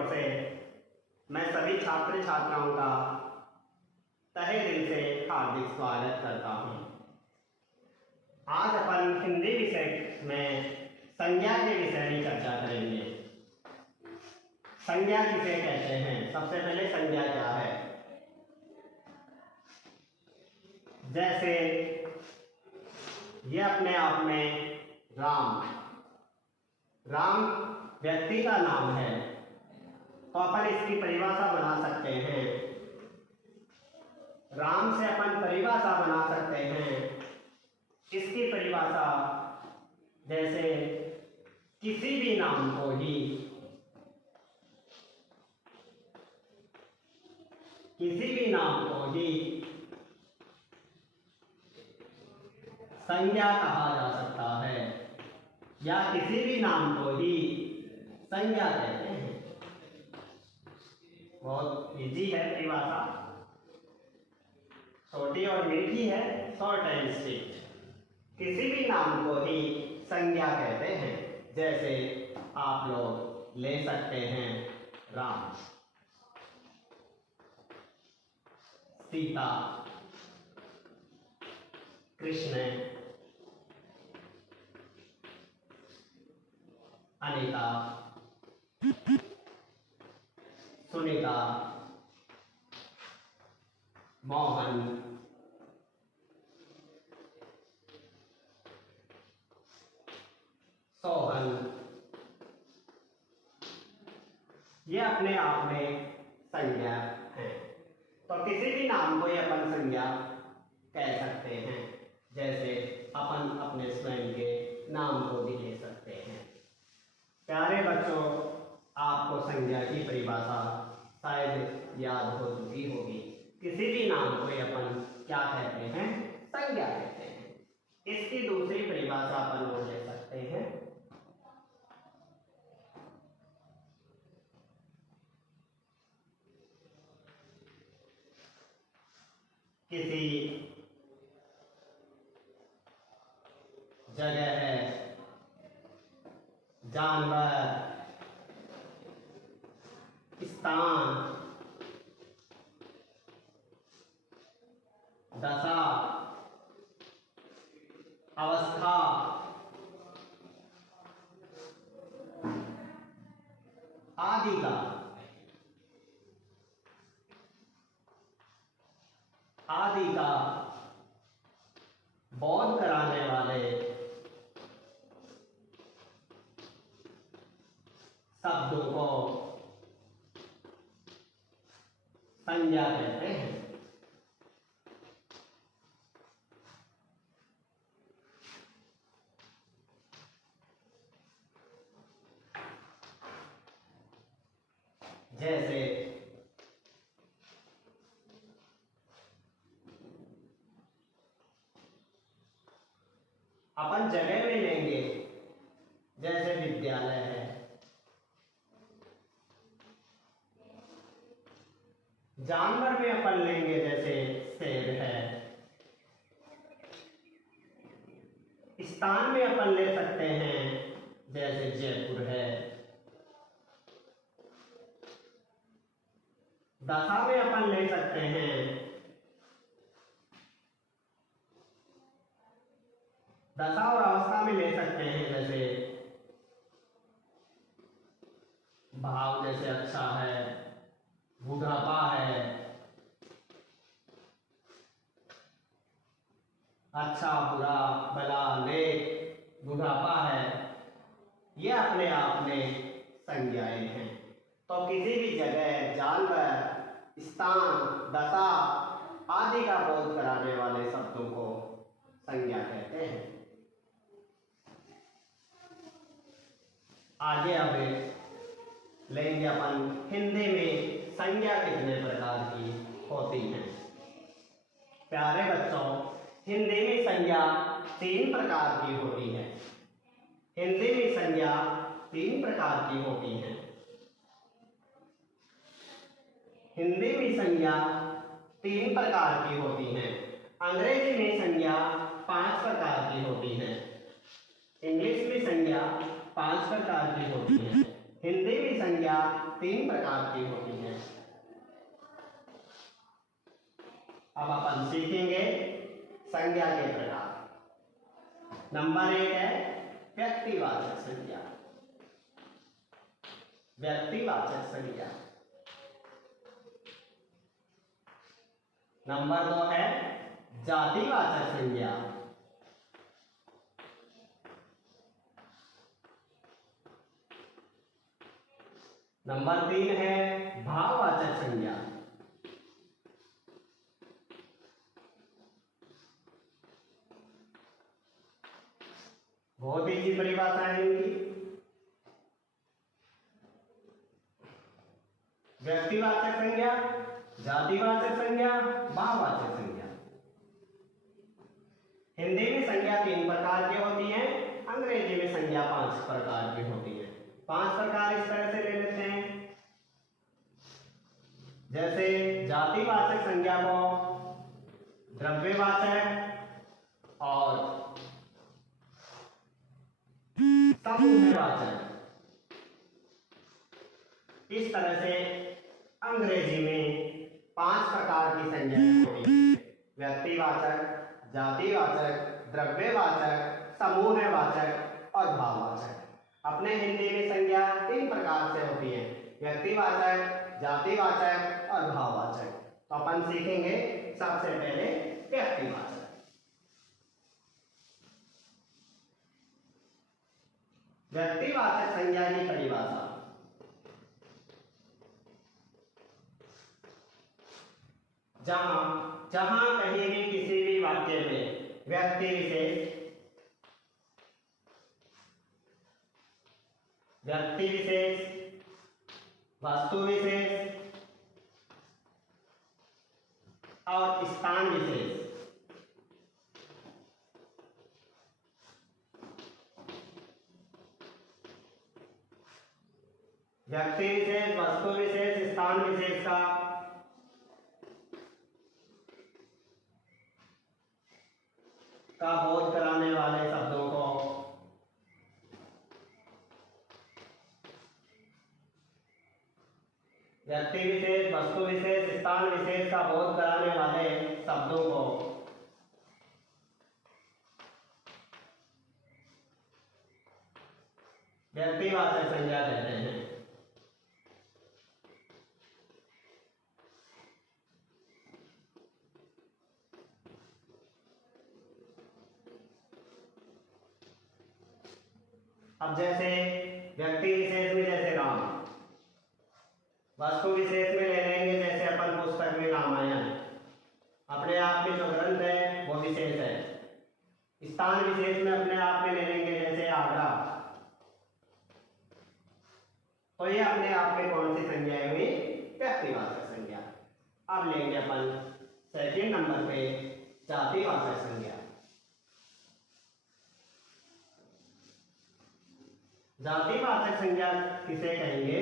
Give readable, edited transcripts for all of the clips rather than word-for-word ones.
ओर से मैं सभी छात्र छात्राओं का तहे दिल से हार्दिक स्वागत करता हूँ। आज अपन हिंदी विषय में संज्ञा के विषय में चर्चा करेंगे। संज्ञा किसे कहते हैं? सबसे पहले संज्ञा क्या है? जैसे ये अपने आप में राम व्यक्ति का नाम है, तो अपन इसकी परिभाषा बना सकते हैं। राम से अपन परिभाषा बना सकते हैं। इसकी परिभाषा जैसे किसी भी नाम को ही संज्ञा कहा जा सकता है, या किसी भी नाम को ही संज्ञा कहते हैं। बहुत इजी है परिभाषा, छोटी और मीठी है, शॉर्ट एंड स्वीट। किसी भी नाम को ही संज्ञा कहते हैं। जैसे आप लोग ले सकते हैं राम, सीता, कृष्ण, अनीता, सुनीता, मोहन, सोहन। ये अपने आप में संज्ञा है। तो किसी भी नाम को ही अपन संज्ञा कह सकते हैं। जैसे अपन अपने स्वयं के नाम को भी ले सकते हैं। प्यारे बच्चों, आपको संज्ञा की परिभाषा शायद याद हो चुकी होगी। किसी भी नाम को ही अपन क्या कहते हैं? संज्ञा कहते हैं। इसकी दूसरी परिभाषा अपन वो ले सकते हैं। किसी जगह है, जानवर, स्थान, दशा, अवस्था, आदि का बोध कराने वाले शब्दों को संज्ञा कहते हैं। जैसे अपन जगह में लेंगे, जैसे विद्यालय है। जानवर में अपन लेंगे, जैसे शेर है। स्थान में अपन ले सकते हैं, जैसे जयपुर है। दशा में अपन ले सकते हैं, दशा और अवस्था में ले सकते हैं, जैसे भाव, जैसे अच्छा है, बुढ़ापा है, अच्छा, बुरा, भला, नेक, बुढ़ापा है। ये अपने आप में संज्ञाएं हैं। तो किसी भी जगह, जानवर, स्थान, दशा आदि का बोध कराने वाले शब्दों को संज्ञा कहते हैं। आगे अब लेंगे अपन हिंदी में संज्ञा कितने प्रकार की होती हैं। प्यारे बच्चों, हिंदी में संज्ञा 3 प्रकार की होती है। हिंदी में संज्ञा 3 प्रकार की होती हैं। हिंदी में संज्ञा 3 प्रकार की होती हैं। अंग्रेजी में संज्ञा 5 प्रकार की होती हैं। इंग्लिश में संज्ञा 5 प्रकार की होती हैं। हिंदी में संज्ञा 3 प्रकार की होती है। अब अपन सीखेंगे संज्ञा के प्रकार। नंबर 1 है व्यक्तिवाचक संज्ञा। व्यक्तिवाचक संज्ञा। नंबर 2 है जातिवाचक संज्ञा। नंबर 3 है भाववाचक संज्ञा। बहुत ही परिभाषा है इनकी। व्यक्तिवाचक संज्ञा, जातिवाचक संज्ञा, भाववाचक संज्ञा। हिंदी में संज्ञा 3 प्रकार की होती है, अंग्रेजी में संज्ञा 5 प्रकार की होती है। 5 प्रकार इस तरह से ले लेते हैं। जैसे जातिवाचक संज्ञा को द्रव्यवाचक और समूहवाचक, इस तरह से अंग्रेजी में 5 प्रकार की संज्ञाएं होती हैं। व्यक्तिवाचक, जातिवाचक, द्रव्यवाचक, समूहवाचक और भाववाचक। अपने हिंदी में संज्ञा 3 प्रकार से होती है, व्यक्तिवाचक, जातिवाचक और भाववाचक। तो अपन सीखेंगे सबसे पहले व्यक्तिवाचक। व्यक्तिवाचक संज्ञा की परिभाषा। जहां कहीं भी किसी भी वाक्य में व्यक्ति विशेष, वस्तु विशेष और स्थान विशेष व्यक्ति विशेष, वस्तु विशेष, स्थान विशेष का बोध कराने वाले शब्दों को व्यक्ति विशेष, वस्तु विशेष, स्थान विशेष का बोध कराने वाले शब्दों को व्यक्तिवाचक संज्ञा कहते हैं। अब जैसे व्यक्ति विशेष में जैसे राम, वस्तु विशेष में ले लेंगे जैसे अपन पुस्तक में रामायण, अपने आप में जो ग्रंथ है वो विशेष है। स्थान विशेष में अपने आप में ले लेंगे जैसे आगरा। तो ये अपने आप में कौन सी संज्ञाएं हुई? व्यक्तिवाचक संज्ञा। अब लेंगे अपन सेकंड नंबर पे जातिवाचक संज्ञा। जातिवाचक संज्ञा किसे कहेंगे?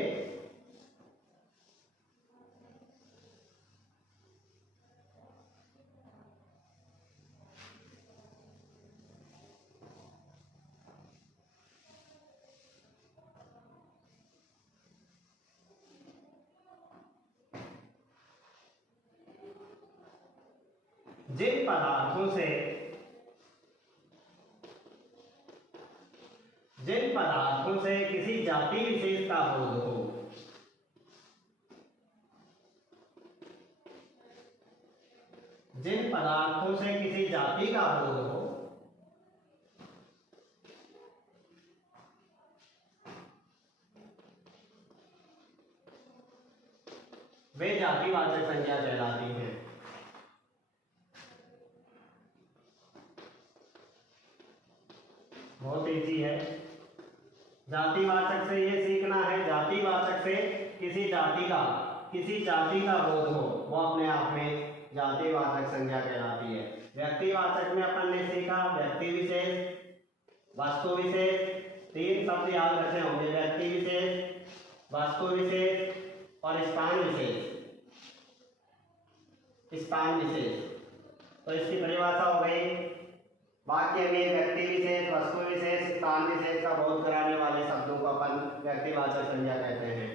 जिन पदार्थों से किसी जाति विशेष का बोध हो, जिन पदार्थों से किसी जाति का बोध हो, वे जातिवाचक संज्ञा कहलाती हैं। बहुत इजी है। जातिवाचक से ये सीखना है, जातिवाचक से किसी जाति का बोध हो, वो अपने आप में जातिवाचक संज्ञा कहलाती है। व्यक्तिवाचक में अपन ने सीखा व्यक्ति विशेष, वस्तु विशेष, 3 शब्द याद रखे होंगे, व्यक्ति विशेष, वस्तु विशेष और स्थान विशेष। तो इसकी परिभाषा हो गई, वाक्य में व्यक्ति विशेष, वस्तु विशेष, स्थान विशेष का बोध कराने वाले शब्दों को अपन व्यक्तिवाचक संज्ञा कहते हैं।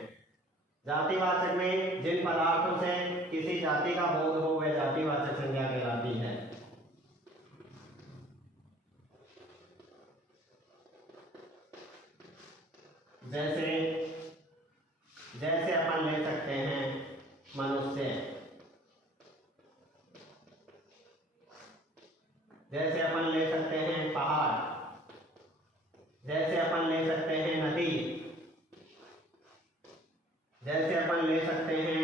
जातिवाचक में जिन पदार्थों से किसी जाति का बोध हो वह जातिवाचक संज्ञा कहलाती है। जैसे जैसे अपन ले सकते हैं मनुष्य, जैसे अपन ले सकते हैं पहाड़, जैसे अपन ले सकते हैं नदी, जैसे अपन ले सकते हैं,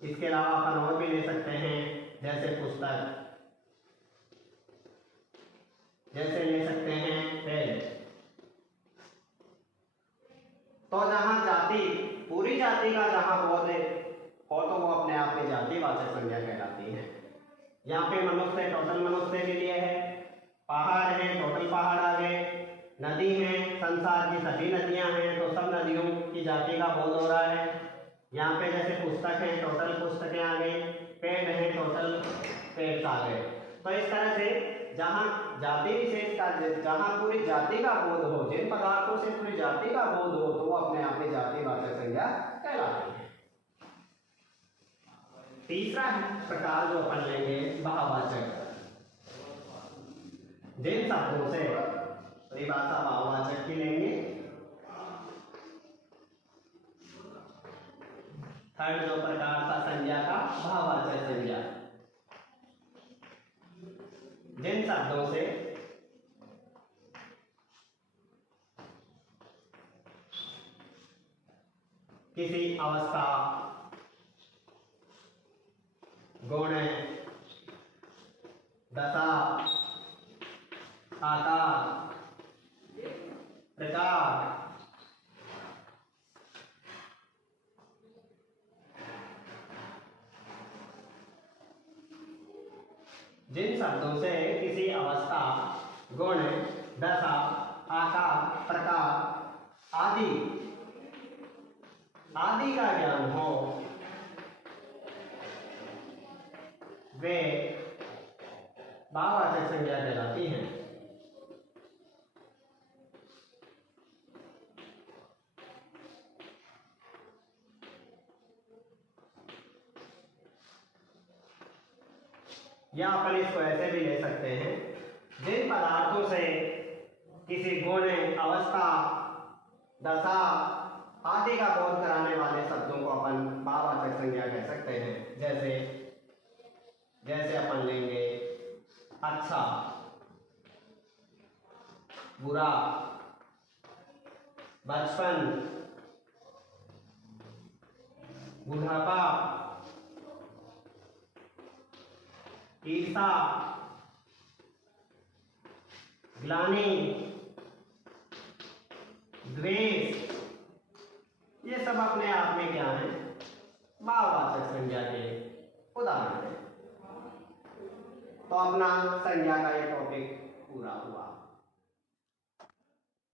इसके अलावा अपन और भी ले सकते हैं जैसे पुस्तक, जैसे ले सकते हैं पेड़। तो जहां जाति, पूरी जाति का जहां बोध हो तो वो अपने आप में जातिवाचक संज्ञा कहलाती है। यहाँ पे मनुष्य टोटल मनुष्य के लिए है, पहाड़ है टोटल पहाड़ आ गए, नदी है संसार की सभी नदियां हैं तो सब नदियों की जाति का बोध हो रहा है। यहाँ पे जैसे पुस्तक है टोटल पुस्तकें आ गई, पेड़ है टोटल पेड़ आ गए। तो इस तरह से जहाँ जाति विशेष का, जहाँ पूरी जाति का बोध हो, जिन पदार्थों से पूरी जाति का बोध हो तो वो अपने आप में जातिवाचक संज्ञा कहलाती है। तीसरा प्रकार जो अपन लेंगे भाववाचक। जिन शब्दों से परिभाषा भाववाचक की लेंगे। थर्ड जो प्रकार था संज्ञा का, भाववाचक संज्ञा। जिन शब्दों से किसी अवस्था, गुण, दशा, आकार, प्रकार, जिन शब्दों से किसी अवस्था, गुण, दशा, आकार, प्रकार आदि का ज्ञान हो वे भाववाचक संज्ञा कहलाती हैं। या अपन इसको ऐसे भी ले सकते हैं, जिन पदार्थों से किसी गुण, अवस्था, दशा आदि का बोध कराने वाले शब्दों को अपन भाववाचक संज्ञा कह सकते हैं। जैसे अपन लेंगे अच्छा, बुरा, बचपन, बुढ़ापा, ईर्षा, ग्लानि, द्वेष, ये सब अपने आप में क्या है, भाववाचक संज्ञा के उदाहरण है। तो अपना संज्ञा का ये टॉपिक पूरा हुआ।